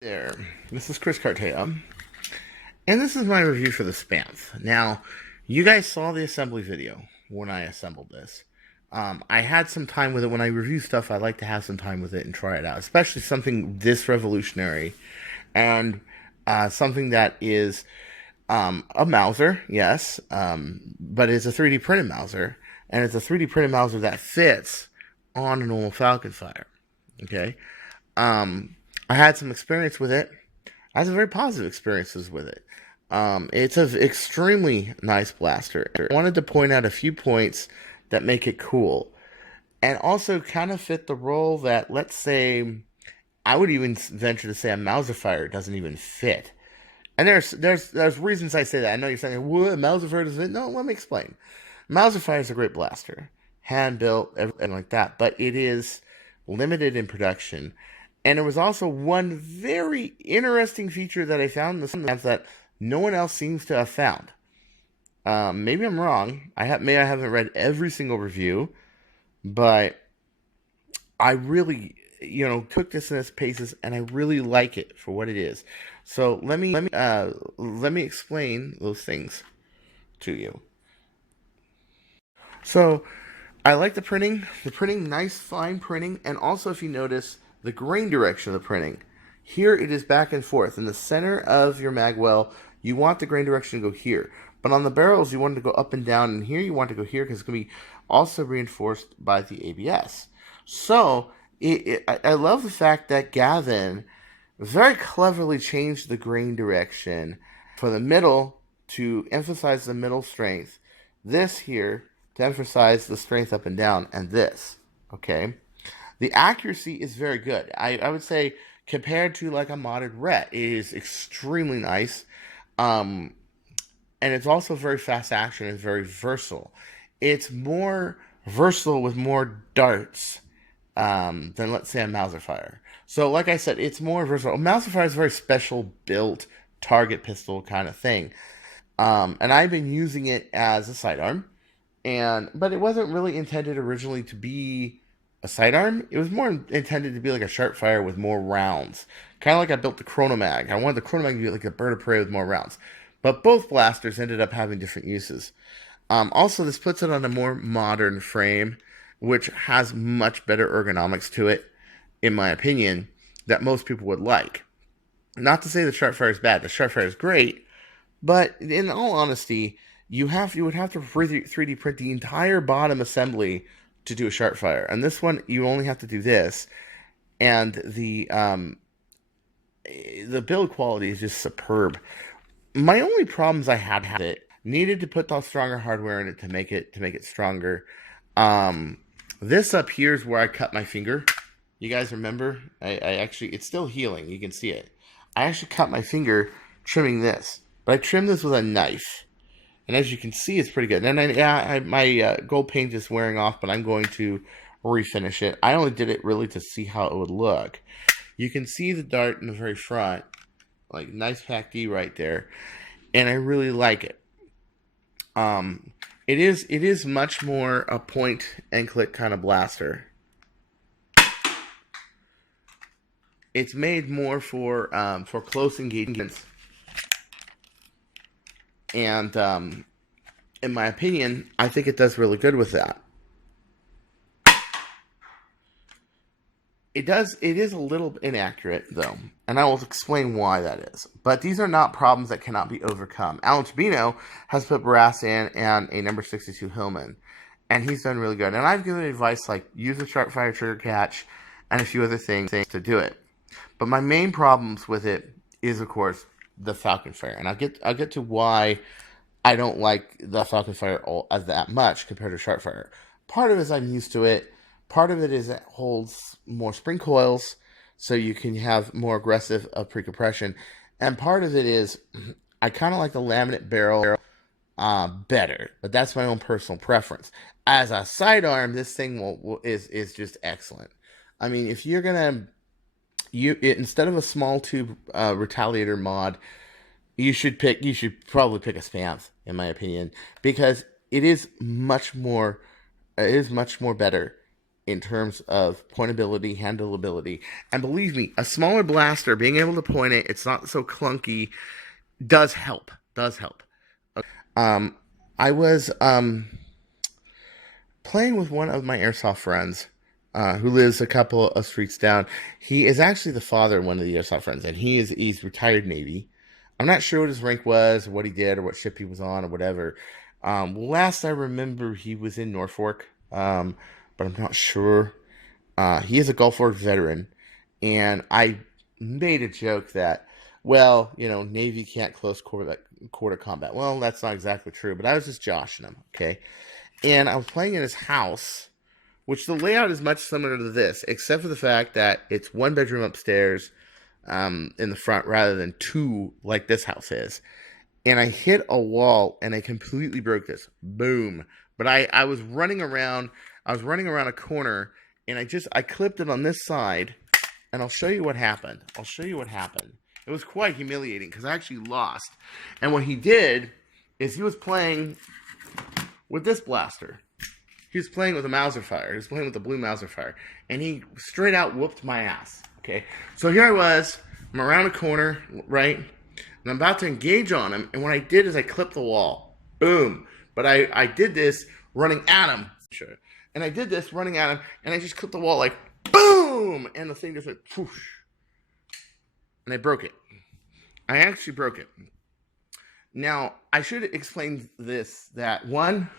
There, this is Chris Cartaya, and this is my review for the SPAMF. Now, you guys saw the assembly video when I assembled this. I had some time with it. When I review stuff, I like to have some time with it and try it out, especially something this revolutionary and something that is a Mauser, yes, but it's a 3D printed Mauser, and it's a 3D printed Mauser that fits on a normal Falcon Fire. Okay. I had some experience with it. I had some very positive experiences with it. It's an extremely nice blaster. I wanted to point out a few points that make it cool, and also kind of fit the role that, let's say, I would even venture to say a Mauserfire doesn't even fit. And there's reasons I say that. I know you're saying, "What, Mauserfire doesn't fit?" No, let me explain. Mauserfire is a great blaster, hand built, everything like that, but it is limited in production. And there was also one very interesting feature that I found in the SPAMF that no one else seems to have found. Maybe I'm wrong. I haven't read every single review, but I really, took this in its paces, and I really like it for what it is. So let me explain those things to you. So I like the printing. The printing, nice, fine printing, and also if you notice the grain direction of the printing. Here it is back and forth. In the center of your magwell, you want the grain direction to go here. But on the barrels, you want it to go up and down, and here you want to go here because it's going to be also reinforced by the ABS. So I love the fact that Gavin very cleverly changed the grain direction for the middle to emphasize the middle strength. This here to emphasize the strength up and down, and this, okay? The accuracy is very good. I would say compared to like a modded Ret, it is extremely nice. And it's also very fast action and very versatile. It's more versatile with more darts than, let's say, a Mauserfire. So like I said, it's more versatile. A Mauserfire is a very special built target pistol kind of thing. And I've been using it as a sidearm. But it wasn't really intended originally to be a sidearm. It was more intended to be like a Sharpfire with more rounds. Kind of like I built the Chronomag. I wanted the Chronomag to be like a bird of prey with more rounds. But both blasters ended up having different uses. Also, this puts it on a more modern frame, which has much better ergonomics to it, in my opinion, that most people would like. Not to say the Sharpfire is bad. The Sharpfire is great. But in all honesty, you would have to 3D print the entire bottom assembly to do a Sharpfire. And this one, you only have to do this. And the build quality is just superb. My only problems I had with it, needed to put stronger hardware in it to make it stronger. This up here is where I cut my finger. You guys remember? I actually, it's still healing. You can see it. I actually cut my finger trimming this. But I trimmed this with a knife. And as you can see, it's pretty good. And my gold paint is wearing off, but I'm going to refinish it. I only did it really to see how it would look. You can see the dart in the very front. Like, nice pack D right there. And I really like it. It is much more a point and click kind of blaster. It's made more for close engagements. And in my opinion, I think it does really good with that. It is a little inaccurate, though, and I will explain why that is. But these are not problems that cannot be overcome. Alan Chabino has put brass in and a number 62 Hillman, and he's done really good. And I've given advice like use a Sharpfire trigger catch and a few other things to do it. But my main problems with it is, of course, the Falcon Fire, and I'll get to why I don't like the Falcon Fire as that much compared to Sharpfire. Part of it is I'm used to it. Part of it is it holds more spring coils, so you can have more aggressive pre-compression. And part of it is I kind of like the laminate barrel better, but that's my own personal preference. As a sidearm, this thing is just excellent. I mean, if you're gonna instead of a small tube retaliator mod, you should probably pick a SPAMF, in my opinion, because it is much more better in terms of pointability, handleability. And believe me, a smaller blaster, being able to point it, it's not so clunky, does help. Does help. Um, I was playing with one of my airsoft friends who lives a couple of streets down. He is actually the father of one of the airsoft friends, and he's retired Navy. I'm not sure what his rank was, or what he did, or what ship he was on, or whatever. Last I remember, he was in Norfolk, but I'm not sure. He is a Gulf War veteran, and I made a joke that, well, Navy can't close quarter combat. Well, that's not exactly true, but I was just joshing him, okay? And I was playing in his house, which the layout is much similar to this, except for the fact that it's one bedroom upstairs in the front rather than two like this house is. And I hit a wall and I completely broke this. Boom. But I was running around. I was running around a corner and I clipped it on this side. And I'll show you what happened. It was quite humiliating because I actually lost. And what he did is he was playing with this blaster. He was playing with a Mauserfire. He was playing with the blue Mauserfire. And he straight out whooped my ass. Okay? So here I was. I'm around a corner, right? And I'm about to engage on him. And what I did is I clipped the wall. Boom. But I did this running at him. Sure. And I did this running at him. And I just clipped the wall like, boom! And the thing just went, whoosh. And I broke it. I actually broke it. Now, I should explain this, that one,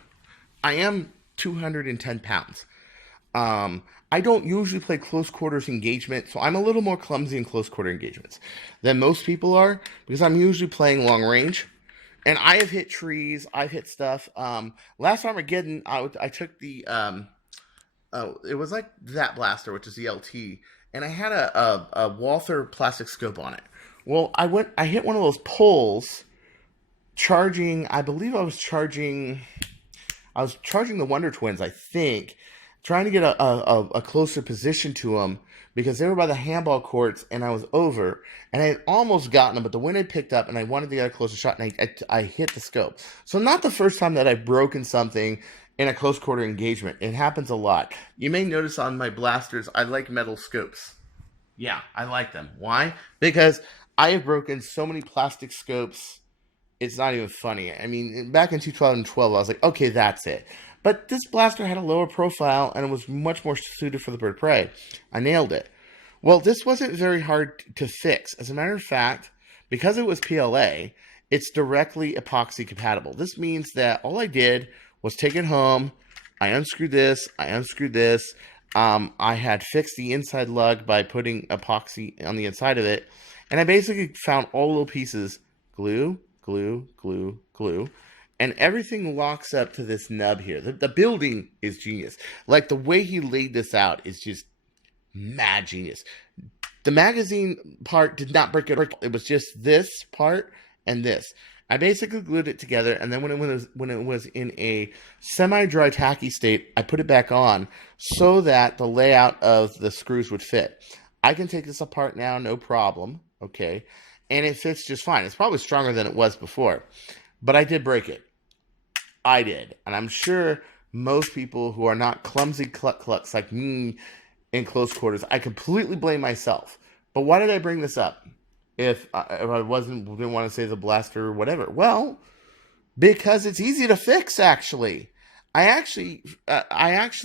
I am 210 pounds. I don't usually play close quarters engagement, so I'm a little more clumsy in close quarter engagements than most people are, because I'm usually playing long range. And I have hit trees, I've hit stuff. Last Armageddon, I took the, it was like that blaster, which is the LT, and I had a Walther plastic scope on it. Well, I hit one of those poles, I believe I was charging the Wonder Twins, I think, trying to get a closer position to them because they were by the handball courts and I was over and I had almost gotten them, but the wind had picked up and I wanted to get a closer shot and I hit the scope. So not the first time that I've broken something in a close quarter engagement. It happens a lot. You may notice on my blasters, I like metal scopes. Yeah, I like them. Why? Because I have broken so many plastic scopes. It's not even funny. I mean, back in 2012, I was like, okay, that's it. But this blaster had a lower profile, and it was much more suited for the bird of prey. I nailed it. Well, this wasn't very hard to fix. As a matter of fact, because it was PLA, it's directly epoxy compatible. This means that all I did was take it home, I unscrewed this, I had fixed the inside lug by putting epoxy on the inside of it, and I basically found all little pieces, glue, and everything locks up to this nub here. The building is genius. Like, the way he laid this out is just mad genius. The magazine part did not break it. It was just this part and this. I basically glued it together, and then when it was in a semi-dry tacky state, I put it back on so that the layout of the screws would fit. I can take this apart now, no problem, okay? And it fits just fine. It's probably stronger than it was before. But I did break it. I did. And I'm sure most people who are not clumsy clucks like me in close quarters, I completely blame myself. But why did I bring this up? If I didn't want to say the blaster or whatever. Well, because it's easy to fix, actually. I actually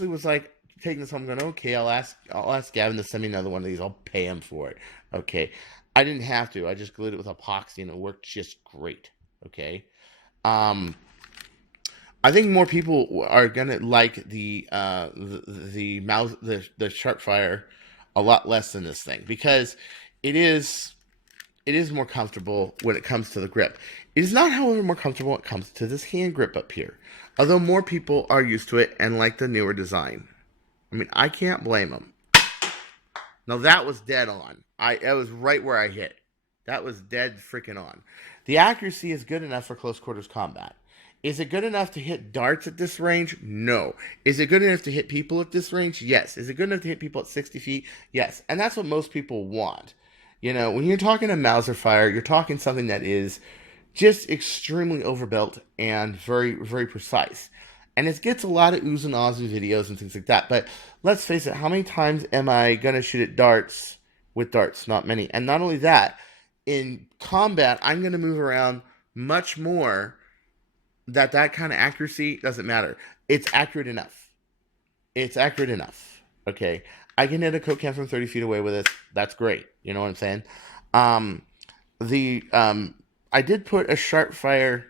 was like, taking this home going, okay, I'll ask Gavin to send me another one of these. I'll pay him for it. Okay. I didn't have to. I just glued it with epoxy and it worked just great. Okay. I think more people are gonna like the Sharpfire a lot less than this thing because it is more comfortable when it comes to the grip. It is not, however, more comfortable when it comes to this hand grip up here. Although more people are used to it and like the newer design. I mean, I can't blame them. Now that was dead on. That was right where I hit. That was dead freaking on. The accuracy is good enough for close quarters combat. Is it good enough to hit darts at this range? No. Is it good enough to hit people at this range? Yes. Is it good enough to hit people at 60 feet? Yes. And that's what most people want. You know, when you're talking a Mauserfire, you're talking something that is just extremely overbuilt and very, very precise. And it gets a lot of oohs and ahs in videos and things like that. But let's face it, how many times am I going to shoot at darts with darts? Not many. And not only that, in combat, I'm going to move around much more that kind of accuracy doesn't matter. It's accurate enough. It's accurate enough. Okay. I can hit a coke can from 30 feet away with it. That's great. You know what I'm saying? Um, the I did put a sharp fire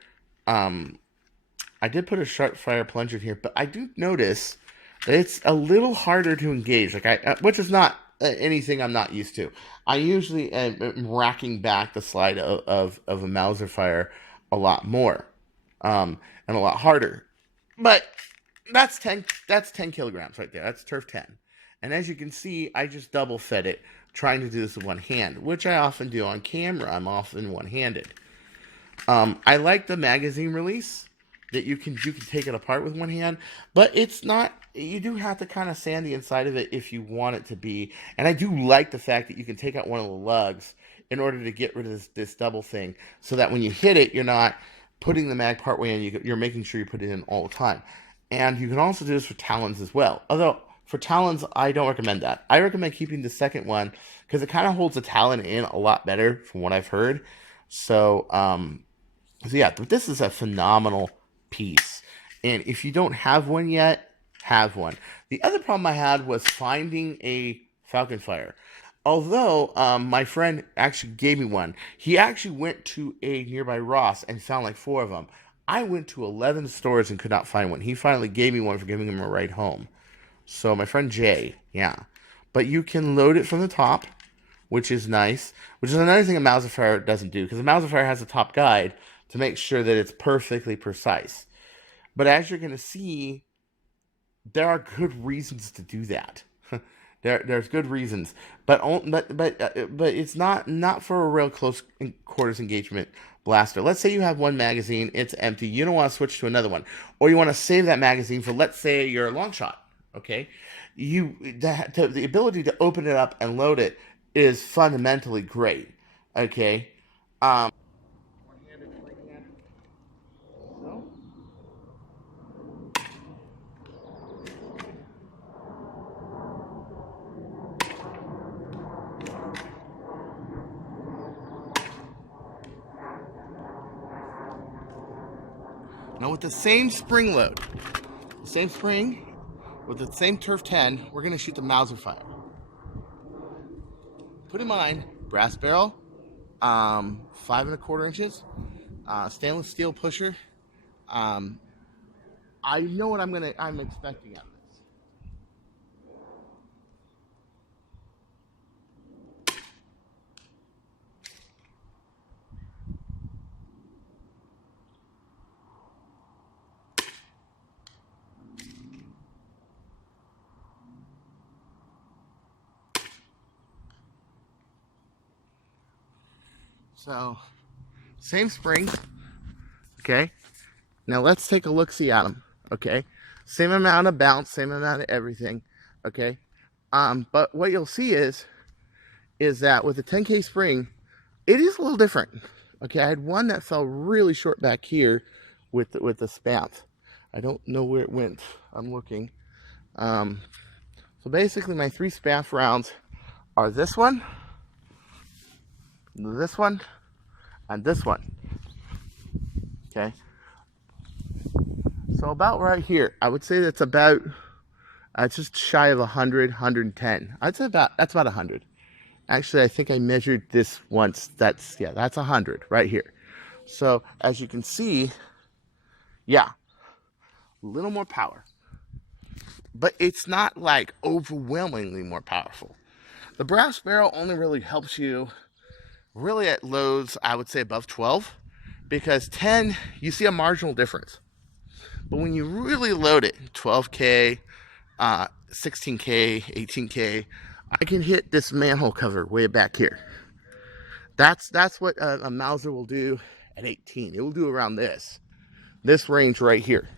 I did put a sharp fire plunger here, but I do notice that it's a little harder to engage. Like which is not anything I'm not used to. I usually am racking back the slide of a Mauserfire a lot more, and a lot harder. But that's 10 kilograms right there. That's turf 10. And as you can see, I just double fed it, trying to do this with one hand, which I often do on camera. I'm often one-handed. I like the magazine release that you can take it apart with one hand, but it's not. You do have to kind of sand the inside of it if you want it to be. And I do like the fact that you can take out one of the lugs in order to get rid of this double thing, so that when you hit it, you're not putting the mag part way in. You're making sure you put it in all the time. And you can also do this for talons as well. Although for talons, I don't recommend that. I recommend keeping the second one because it kind of holds the talon in a lot better, from what I've heard. So yeah, but this is a phenomenal piece. And if you don't have one yet, have one. The other problem I had was finding a Falcon Fire. Although my friend actually gave me one. He actually went to a nearby Ross and found like 4 of them. I went to 11 stores and could not find one. He finally gave me one for giving him a ride home. So my friend Jay, yeah. But you can load it from the top, which is nice. Which is another thing a Mauserfire doesn't do, because a Mauserfire has a top guide to make sure that it's perfectly precise. But as you're going to see, there are good reasons to do that. There's good reasons, but it's not for a real close quarters engagement blaster. Let's say you have one magazine, it's empty. You don't want to switch to another one, or you want to save that magazine for, let's say, your long shot. Okay, the ability to open it up and load it is fundamentally great. Okay. Now with the same spring load, the same spring, with the same Turf 10, we're going to shoot the Mauserfire. Put in mind, brass barrel, 5¼ inches, stainless steel pusher. I know what I'm expecting out of this. So, same spring, okay? Now let's take a look-see at them, okay? Same amount of bounce, same amount of everything, okay? But what you'll see is that with the 10K spring, it is a little different, okay? I had one that fell really short back here with the SPAMF. I don't know where it went. I'm looking. So basically my 3 SPAMF rounds are this one, and this one. Okay. So about right here, I would say that's about just shy of 100, 110. I'd say that's about 100. Actually, I think I measured this once. That's 100 right here. So as you can see, yeah, a little more power, but it's not like overwhelmingly more powerful. The brass barrel only really helps you really at loads, I would say above 12, because 10, you see a marginal difference. But when you really load it, 12K, 16K, 18K, I can hit this manhole cover way back here. That's what a Mauser will do at 18. It will do around this range right here.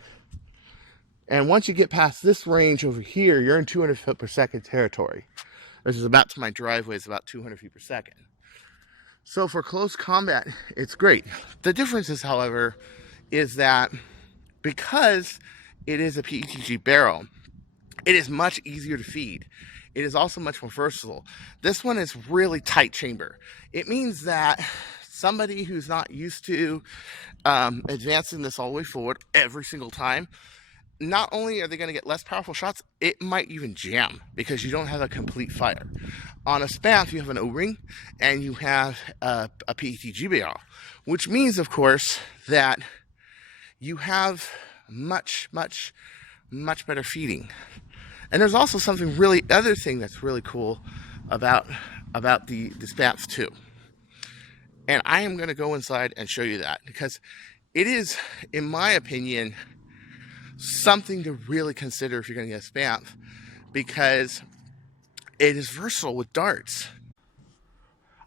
And once you get past this range over here, you're in 200 foot per second territory. This is about to my driveway, it's about 200 feet per second. So for close combat, it's great. The difference is, however, is that because it is a PETG barrel, it is much easier to feed. It is also much more versatile. This one is really tight chamber. It means that somebody who's not used to advancing this all the way forward every single time, not only are they going to get less powerful shots, it might even jam because you don't have a complete fire. On a SPAMF, you have an O-ring and you have a PETG barrel, which means, of course, that you have much better feeding. And there's also something other thing that's really cool about the SPAMF too. And I am going to go inside and show you that because it is, in my opinion, something to really consider if you're going to get a SPAMF, because it is versatile with darts.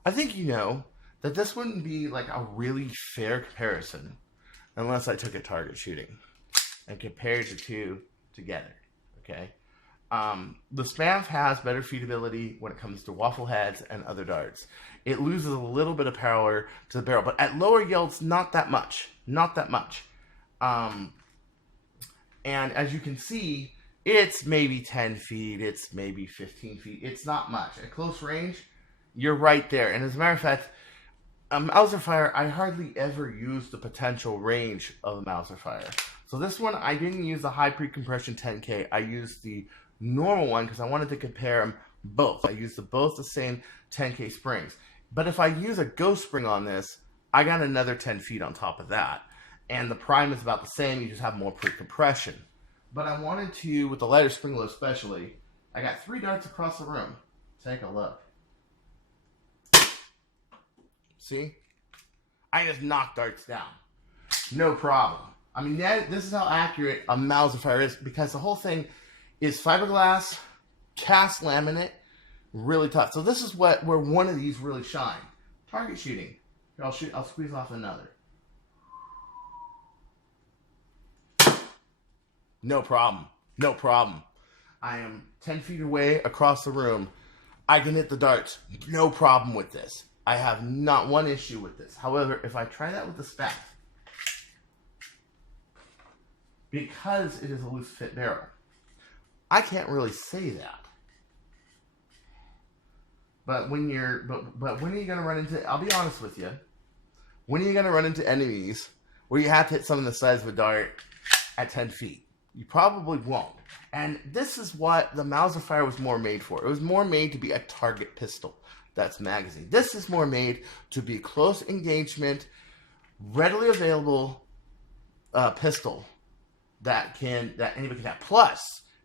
I think you know that this wouldn't be like a really fair comparison unless I took a target shooting and compared the two together, okay? The SPAMF has better feedability when it comes to waffle heads and other darts. It loses a little bit of power to the barrel, but at lower yields, not that much. And as you can see, it's maybe 10 feet, it's maybe 15 feet. It's not much. At close range, you're right there. And as a matter of fact, a Mauserfire, I hardly ever use the potential range of a Mauserfire. So this one, I didn't use the high pre-compression 10K. I used the normal one because I wanted to compare them both. I used both the same 10K springs. But if I use a ghost spring on this, I got another 10 feet on top of that. And the prime is about the same, you just have more pre-compression. But I wanted to, with the lighter spring load especially, I got 3 darts across the room. Take a look. See? I just knocked darts down. No problem. I mean, this is how accurate a Mauserfire is, because the whole thing is fiberglass, cast laminate, really tough. So this is where one of these really shine. Target shooting. Here, I'll squeeze off another. No problem. No problem. I am 10 feet away across the room. I can hit the darts. No problem with this. I have not one issue with this. However, if I try that with the SPAMF, because it is a loose fit barrel, I can't really say that. But when you're, but when are you going to run into, I'll be honest with you, when are you going to run into enemies where you have to hit something the size of a dart at 10 feet? You probably won't. And this is what the Mauserfire was more made for. It was more made to be a target pistol. That's magazine. This is more made to be close engagement, readily available pistol that anybody can have. Plus,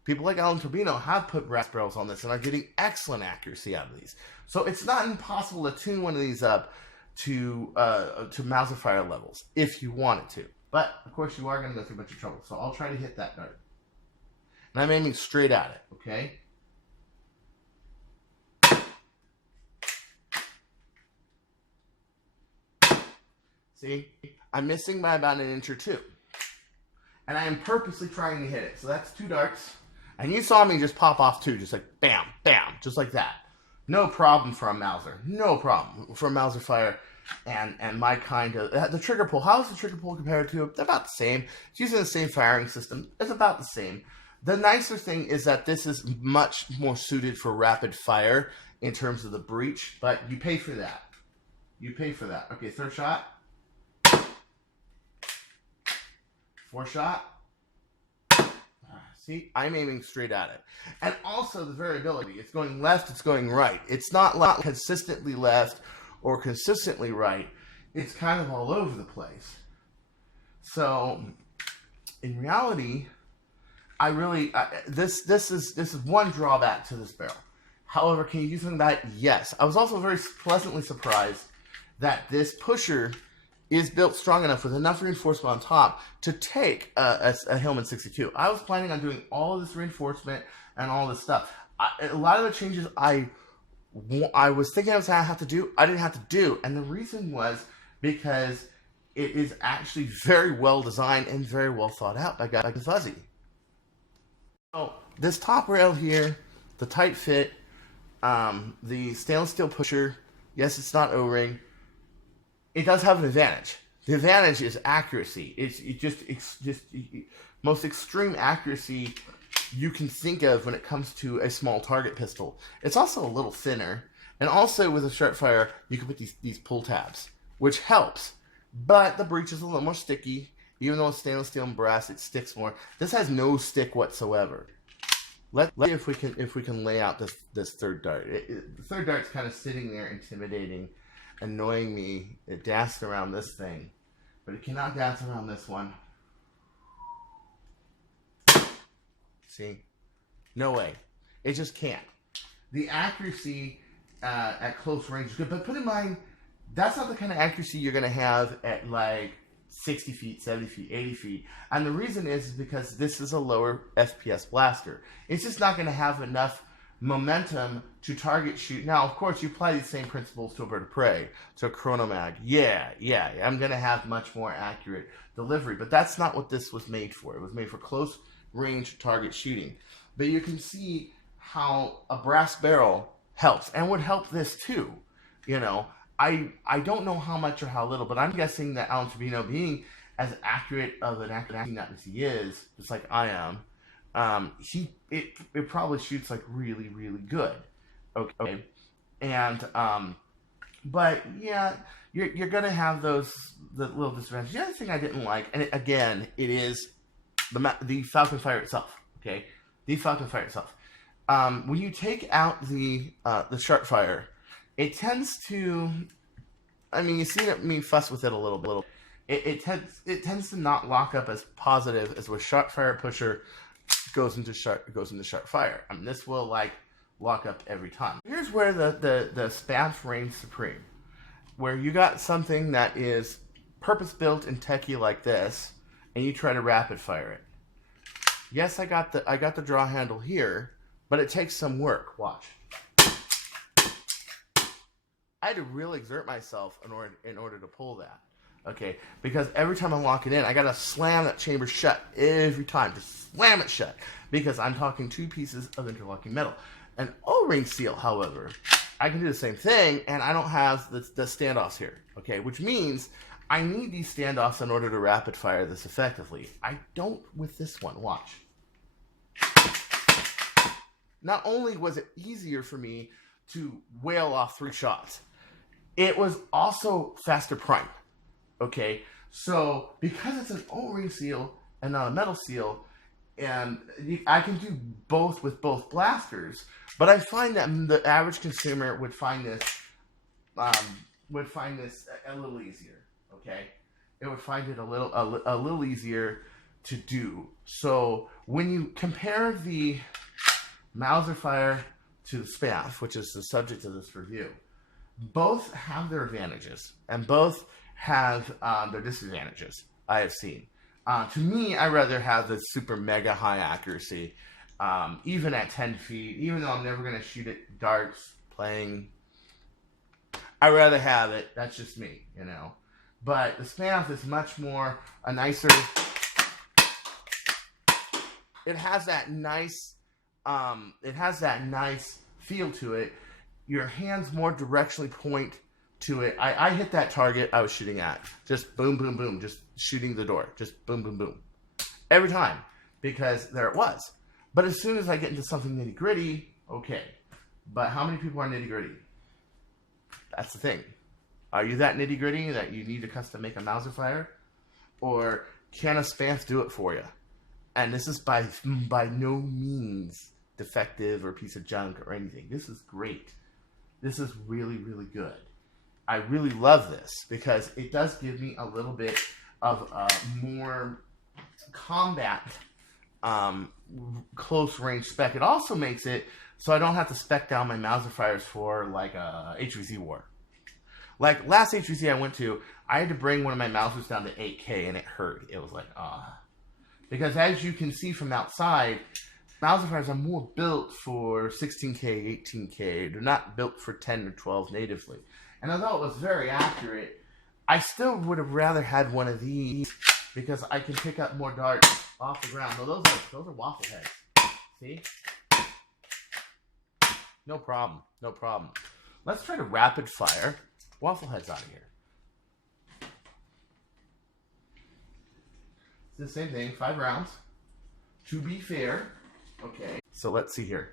people like Alan Turbino have put brass barrels on this and are getting excellent accuracy out of these. So it's not impossible to tune one of these up to Mauserfire levels if you wanted to. But, of course, you are going to go through a bunch of trouble. So I'll try to hit that dart. And I'm aiming straight at it, okay? See? I'm missing by about 1 inch or 2. And I am purposely trying to hit it. So that's 2 darts. And you saw me just pop off 2, just like bam, bam, just like that. No problem for a Mauser. No problem for a Mauserfire. And my kind of, the trigger pull, how is the trigger pull compared to it? They're about the same. It's using the same firing system. It's about the same. The nicer thing is that this is much more suited for rapid fire in terms of the breach, but you pay for that. You pay for that. Okay, 3rd shot. 4th shot. See, I'm aiming straight at it. And also the variability. It's going left, it's going right. It's not like consistently left or consistently right. It's kind of all over the place. So, in reality, this is one drawback to this barrel. However, can you do something about it? Yes. I was also very pleasantly surprised that this pusher is built strong enough with enough reinforcement on top to take a Hillman 62. I was planning on doing all of this reinforcement and all this stuff. A lot of the changes I was thinking I was going to have to do, I didn't have to do. And the reason was because it is actually very well designed and very well thought out by Gavin Fuzzy. So this top rail here, the tight fit, the stainless steel pusher, yes, it's not O-ring. It does have an advantage. The advantage is accuracy. It's just most extreme accuracy you can think of when it comes to a small target pistol. It's also a little thinner, and also with a Sharpfire, you can put these pull tabs, which helps. But the breech is a little more sticky. Even though it's stainless steel and brass, it sticks more. This has no stick whatsoever. Let's see if we can lay out this third dart. The third dart's kind of sitting there, intimidating, annoying me. It danced around this thing, but it cannot dance around this one. See? No way. It just can't. The accuracy at close range is good, but put in mind, that's not the kind of accuracy you're going to have at like 60 feet, 70 feet, 80 feet. And the reason is because this is a lower FPS blaster. It's just not going to have enough momentum to target shoot. Now, of course, you apply these same principles to a bird of prey, to a chronomag. Yeah, I'm going to have much more accurate delivery. But that's not what this was made for. It was made for close range target shooting. But you can see how a brass barrel helps, and would help this too. You know, I don't know how much or how little, but I'm guessing that Alan Trevino, being as accurate of an actor as he is, just like I am, it probably shoots like really, really good. Okay, and but yeah, you're gonna have the little disadvantages. The other thing I didn't like, and again, it is the Falcon Fire itself. Okay, the Falcon Fire itself. When you take out the Sharpfire, it tends to, I mean, you see me fuss with it a little. It tends to not lock up as positive as with Sharpfire Pusher goes into Sharpfire. I mean, this will like lock up every time. Here's where the SPAMF reigns supreme, where you got something that is purpose built and techie like this, and you try to rapid fire it. Yes, I got the draw handle here, but it takes some work. Watch. I had to really exert myself in order to pull that. Okay, because every time I lock it in, I gotta slam that chamber shut every time. Just slam it shut, because I'm talking two pieces of interlocking metal. An O-ring seal, however, I can do the same thing, and I don't have the standoffs here. Okay, which means I need these standoffs in order to rapid fire this effectively. I don't with this one. Watch. Not only was it easier for me to whale off 3 shots, it was also faster prime. Okay, so because it's an O-ring seal and not a metal seal, and I can do both with both blasters, but I find that the average consumer would find this a little easier. Okay, it would find it a little easier to do. So when you compare the Mauserfire to the SPAMF, which is the subject of this review, both have their advantages and both have their disadvantages. I have seen. To me, I rather have the super mega high accuracy, even at 10 feet. Even though I'm never going to shoot at darts playing, I rather have it. That's just me, you know. But the SPAMF is much more a nicer. It has that nice. It has that nice feel to it. Your hands more directionally point to it. I hit that target I was shooting at. Just boom, boom, boom. Just shooting the door. Just boom, boom, boom. Every time. Because there it was. But as soon as I get into something nitty gritty, okay. But how many people are nitty gritty? That's the thing. Are you that nitty gritty that you need to custom make a Mauserfire? Or can a SPAMF do it for you? And this is by no means defective or a piece of junk or anything. This is great. This is really, really good. I really love this because it does give me a little bit of more combat close range spec. It also makes it so I don't have to spec down my Mauserfires for like a HVZ war. Like last HVZ I went to, I had to bring one of my Mausers down to 8K and it hurt. It was like, Because as you can see from outside, Mauserfires are more built for 16K, 18K. They're not built for 10 or 12 natively. And although it was very accurate, I still would have rather had one of these because I can pick up more darts off the ground. No, those are waffle heads. See? No problem. No problem. Let's try to rapid fire waffle heads out of here. the same thing, 5 rounds. To be fair, okay. So let's see here.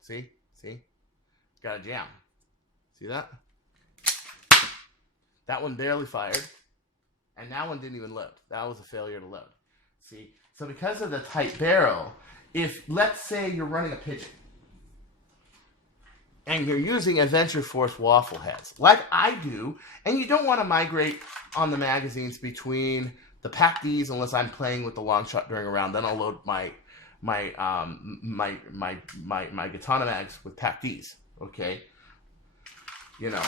See? Got a jam. See that? That one barely fired. And that one didn't even load. That was a failure to load. See? So because of the tight barrel, if, let's say you're running a pigeon, and you're using Adventure Force waffle heads, like I do, and you don't want to migrate on the magazines between the Pack Ds unless I'm playing with the long shot during a round. Then I'll load my Katana mags with Pack Ds. Okay, you know,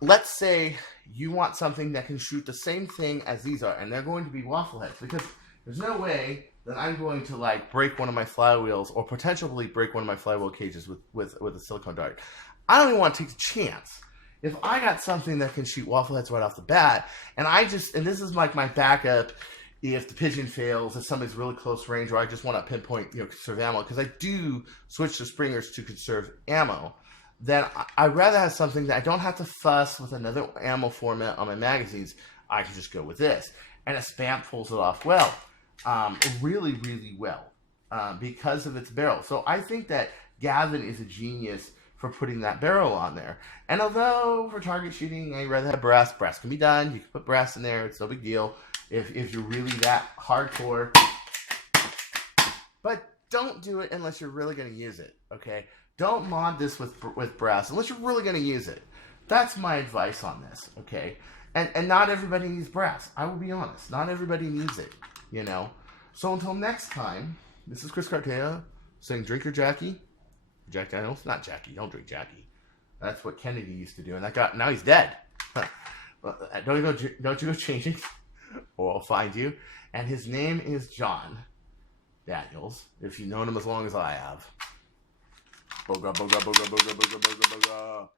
let's say you want something that can shoot the same thing as these are, and they're going to be waffle heads, because there's no way that I'm going to like break one of my flywheels or potentially break one of my flywheel cages with a silicone dart. I don't even want to take the chance. If I got something that can shoot waffle heads right off the bat, and this is like my backup if the pigeon fails, if somebody's really close range, or I just want to pinpoint, conserve ammo, because I do switch to springers to conserve ammo, then I'd rather have something that I don't have to fuss with another ammo format on my magazines. I can just go with this. And a SPAMF pulls it off well. Really, really well, because of its barrel. So I think that Gavin is a genius for putting that barrel on there. And although for target shooting, I'd rather have brass. Brass can be done. You can put brass in there. It's no big deal if you're really that hardcore. But don't do it unless you're really going to use it, okay? Don't mod this with brass unless you're really going to use it. That's my advice on this, okay? And not everybody needs brass. I will be honest. Not everybody needs it. So until next time, this is Chris Cartaya saying, drink your Jackie. Jack Daniels? Not Jackie. Don't drink Jackie. That's what Kennedy used to do. And now he's dead. Don't you go changing, or I'll find you. And his name is John Daniels, if you've known him as long as I have. Boga, boga, boga, boga, boga, boga, boga.